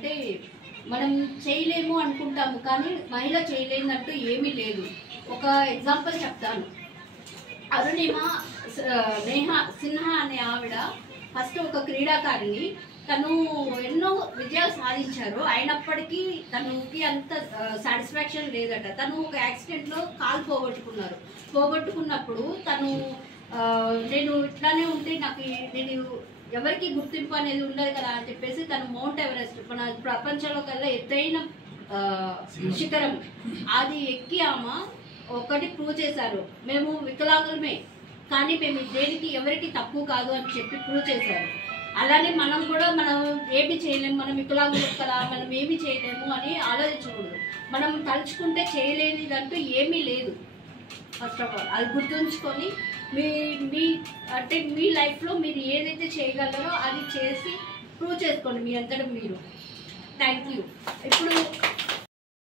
అంటే మనం చేయలేము అనుకుంటాము, కానీ మహిళ చేయలేనట్టు ఏమీ లేదు. ఒక ఎగ్జాంపుల్ చెప్తాను. అరుణిమ నేహా సిన్హా అనే ఆవిడ ఫస్ట్ ఒక క్రీడాకారిణి. తను ఎన్నో విజయాలు సాధించారు, అయినప్పటికీ తనకి అంత సాటిస్ఫాక్షన్ లేదట. తను ఒక యాక్సిడెంట్లో కాలు పోగొట్టుకున్నప్పుడు తను నేను ఇట్లానే ఉంటే నేను ఎవరికి గుర్తింపు అనేది ఉండదు కదా అని చెప్పేసి తను మౌంట్ ఎవరెస్ట్, మన ప్రపంచంలో కల్లా ఎత్తైన శిఖరం, అది ఎక్కి ఆమె ఒకటి ప్రూవ్ చేశారు. మేము వికలాంగులమే, కానీ మేము దేనికి ఎవరికి తక్కువ కాదు అని చెప్పి ప్రూవ్ చేశారు. అలానే మనం కూడా మనం ఏమి చేయలేము, మనం వికలాంగులు కదా, మనం ఏమి చేయలేము అని ఆలోచించకూడదు. మనం తలుచుకుంటే చేయలేనిదంటూ ఏమీ లేదు. ఫస్ట్ ఆఫ్ ఆల్ అది గుర్తుంచుకొని మీ లైఫ్లో మీరు ఏదైతే చేయగలరో అది చేసి ప్రూవ్ చేసుకోండి మీ అంతటా మీరు. Thank you.